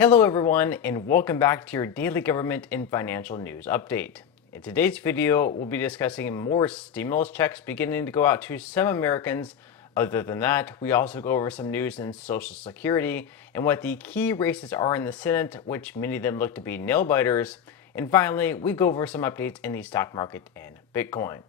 Hello everyone, and welcome back to your daily government and financial news update. In today's video, we'll be discussing more stimulus checks beginning to go out to some Americans. Other than that, we also go over some news in Social Security and what the key races are in the Senate, which many of them look to be nail-biters. And finally, we go over some updates in the stock market and Bitcoin.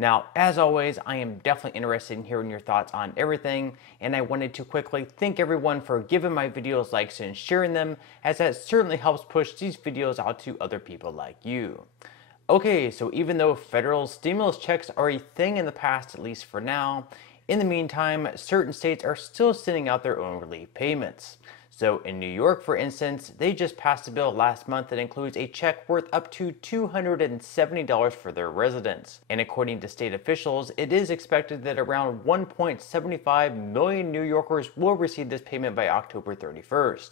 Now, as always, I am definitely interested in hearing your thoughts on everything, and I wanted to quickly thank everyone for giving my videos likes and sharing them, as that certainly helps push these videos out to other people like you. Okay, so even though federal stimulus checks are a thing in the past, at least for now, in the meantime, certain states are still sending out their own relief payments. So in New York, for instance, they just passed a bill last month that includes a check worth up to $270 for their residents. And according to state officials, it is expected that around 1.75 million New Yorkers will receive this payment by October 31st.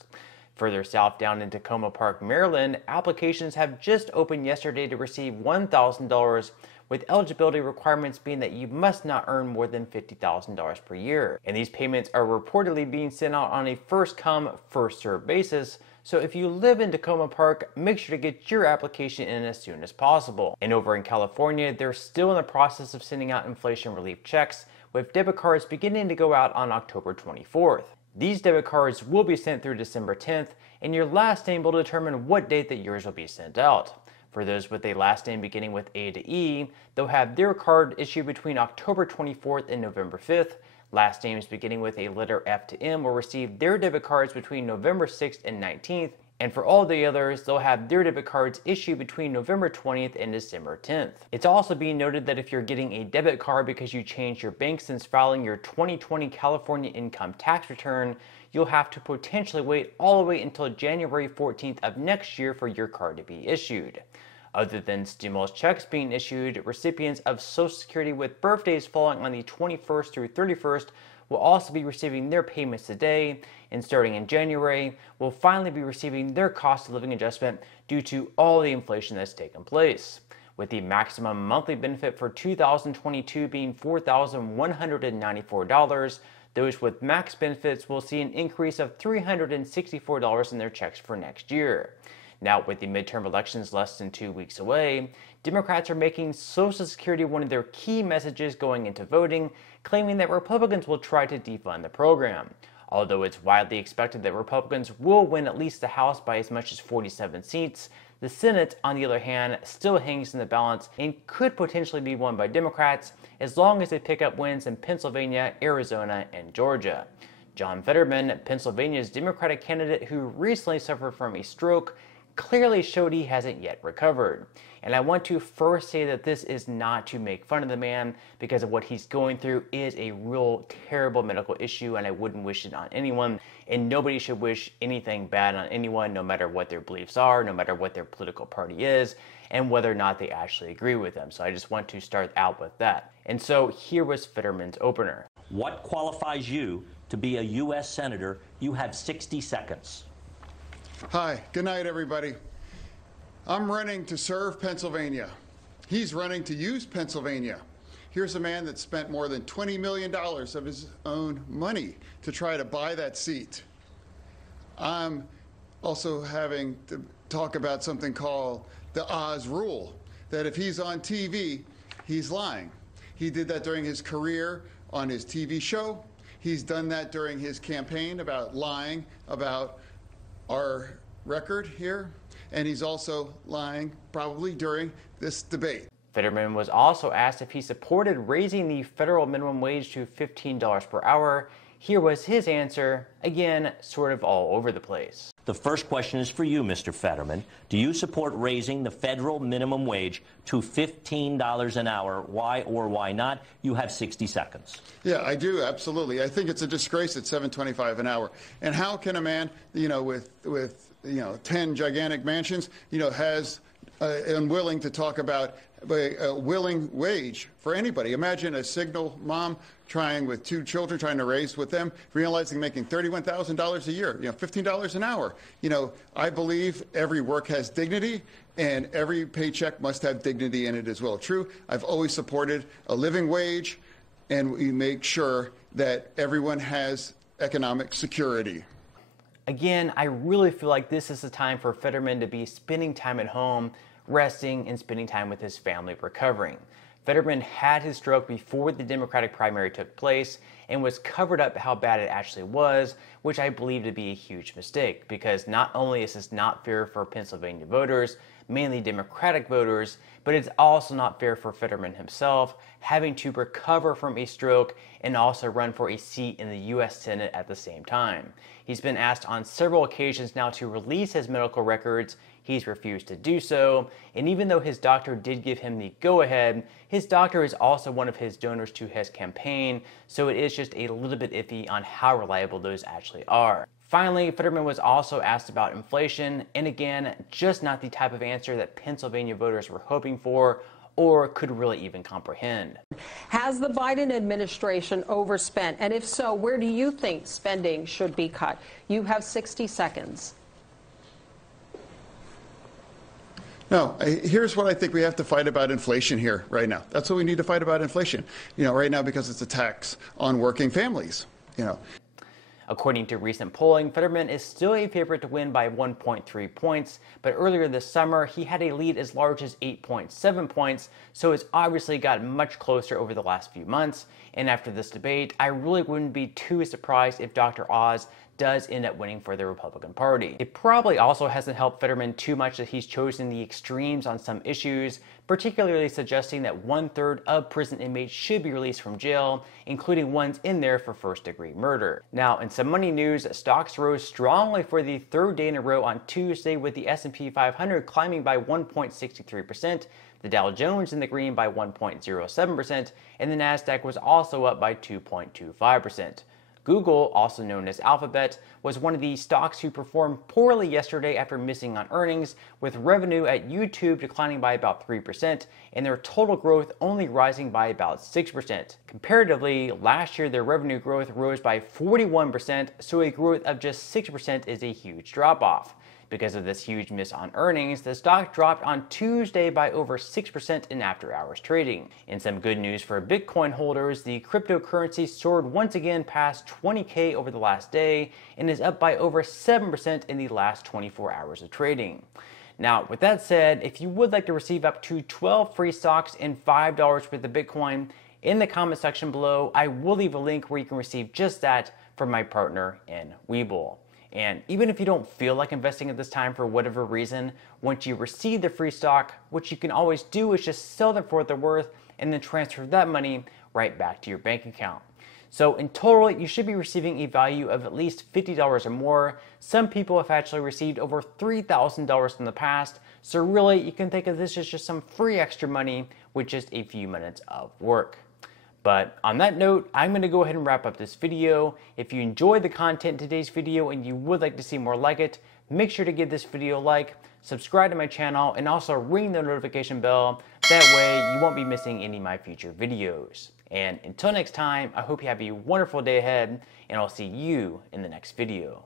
Further south down in Tacoma Park, Maryland, applications have just opened yesterday to receive $1,000, with eligibility requirements being that you must not earn more than $50,000 per year. And these payments are reportedly being sent out on a first-come, first-served basis. So if you live in Tacoma Park, make sure to get your application in as soon as possible. And over in California, they're still in the process of sending out inflation relief checks, with debit cards beginning to go out on October 24th. These debit cards will be sent through December 10th, and your last name will determine what date that yours will be sent out. For those with a last name beginning with A to E, they'll have their card issued between October 24th and November 5th. Last names beginning with a letter F to M will receive their debit cards between November 6th and 19th. And for all the others, they'll have their debit cards issued between November 20th and December 10th. It's also being noted that if you're getting a debit card because you changed your bank since filing your 2020 California income tax return, you'll have to potentially wait all the way until January 14th of next year for your card to be issued. Other than stimulus checks being issued, recipients of Social Security with birthdays falling on the 21st through 31st will also be receiving their payments today, and starting in January, will finally be receiving their cost of living adjustment due to all the inflation that's taken place. With the maximum monthly benefit for 2022 being $4,194, those with max benefits will see an increase of $364 in their checks for next year. Now, with the midterm elections less than 2 weeks away, Democrats are making Social Security one of their key messages going into voting, claiming that Republicans will try to defund the program. Although it's widely expected that Republicans will win at least the House by as much as 47 seats, the Senate, on the other hand, still hangs in the balance and could potentially be won by Democrats as long as they pick up wins in Pennsylvania, Arizona, and Georgia. John Fetterman, Pennsylvania's Democratic candidate who recently suffered from a stroke, clearly showed he hasn't yet recovered. And I want to first say that this is not to make fun of the man, because of what he's going through is a real terrible medical issue, and I wouldn't wish it on anyone. And nobody should wish anything bad on anyone, no matter what their beliefs are, no matter what their political party is, and whether or not they actually agree with them. So I just want to start out with that. And so here was Fetterman's opener. What qualifies you to be a U.S. Senator? You have 60 seconds. Hi, good night, everybody. I'm running to serve Pennsylvania. He's running to use Pennsylvania. Here's a man that spent more than $20 million of his own money to try to buy that seat. I'm also having to talk about something called the Oz rule, that if he's on TV, he's lying. He did that during his career on his TV show. He's done that during his campaign about lying about our record here, and he's also lying probably during this debate. Fetterman was also asked if he supported raising the federal minimum wage to $15 per hour. Here was his answer, again, sort of all over the place. The first question is for you, Mr. Fetterman. Do you support raising the federal minimum wage to $15 an hour? Why or why not? You have 60 seconds. Yeah, I do, absolutely. I think it's a disgrace at $7.25 an hour. And how can a man, with 10 gigantic mansions, has unwilling to talk about a willing wage for anybody? Imagine a single mom with 2 children, trying to raise with them, realizing making $31,000 a year, $15 an hour. I believe every work has dignity, and every paycheck must have dignity in it as well. True, I've always supported a living wage, and we make sure that everyone has economic security. Again, I really feel like this is the time for Fetterman to be spending time at home, resting, and spending time with his family recovering. Fetterman had his stroke before the Democratic primary took place and was covered up how bad it actually was, which I believe to be a huge mistake, because not only is this not fair for Pennsylvania voters, mainly Democratic voters, but it's also not fair for Fetterman himself, having to recover from a stroke and also run for a seat in the U.S. Senate at the same time. He's been asked on several occasions now to release his medical records. He's refused to do so, and even though his doctor did give him the go-ahead, his doctor is also one of his donors to his campaign, so it is just a little bit iffy on how reliable those actually are. Finally, Fetterman was also asked about inflation, and again, just not the type of answer that Pennsylvania voters were hoping for or could really even comprehend. Has the Biden administration overspent? And if so, where do you think spending should be cut? You have 60 seconds. No, here's what I think we have to fight about inflation here right now. That's what we need to fight about inflation, right now, because it's a tax on working families, According to recent polling, Fetterman is still a favorite to win by 1.3 points, but earlier this summer he had a lead as large as 8.7 points, so it's obviously gotten much closer over the last few months. And after this debate, I really wouldn't be too surprised if Dr. Oz does end up winning for the Republican Party. It probably also hasn't helped Fetterman too much that he's chosen the extremes on some issues, particularly suggesting that 1/3 of prison inmates should be released from jail, including ones in there for first-degree murder. Now, in some money news, stocks rose strongly for the third day in a row on Tuesday, with the S&P 500 climbing by 1.63%, the Dow Jones in the green by 1.07%, and the Nasdaq was also up by 2.25%. Google, also known as Alphabet, was one of the stocks who performed poorly yesterday after missing on earnings, with revenue at YouTube declining by about 3% and their total growth only rising by about 6%. Comparatively, last year their revenue growth rose by 41%, so a growth of just 6% is a huge drop-off. Because of this huge miss on earnings, the stock dropped on Tuesday by over 6% in after-hours trading. In some good news for Bitcoin holders, the cryptocurrency soared once again past 20K over the last day and is up by over 7% in the last 24 hours of trading. Now, with that said, if you would like to receive up to 12 free stocks and $5 worth of Bitcoin, in the comment section below, I will leave a link where you can receive just that from my partner in Webull. And even if you don't feel like investing at this time for whatever reason, once you receive the free stock, what you can always do is just sell them for what they're worth and then transfer that money right back to your bank account. So in total, you should be receiving a value of at least $50 or more. Some people have actually received over $3,000 in the past. So really, you can think of this as just some free extra money with just a few minutes of work. But on that note, I'm going to go ahead and wrap up this video. If you enjoyed the content in today's video and you would like to see more like it, make sure to give this video a like, subscribe to my channel, and also ring the notification bell. That way you won't be missing any of my future videos. And until next time, I hope you have a wonderful day ahead, and I'll see you in the next video.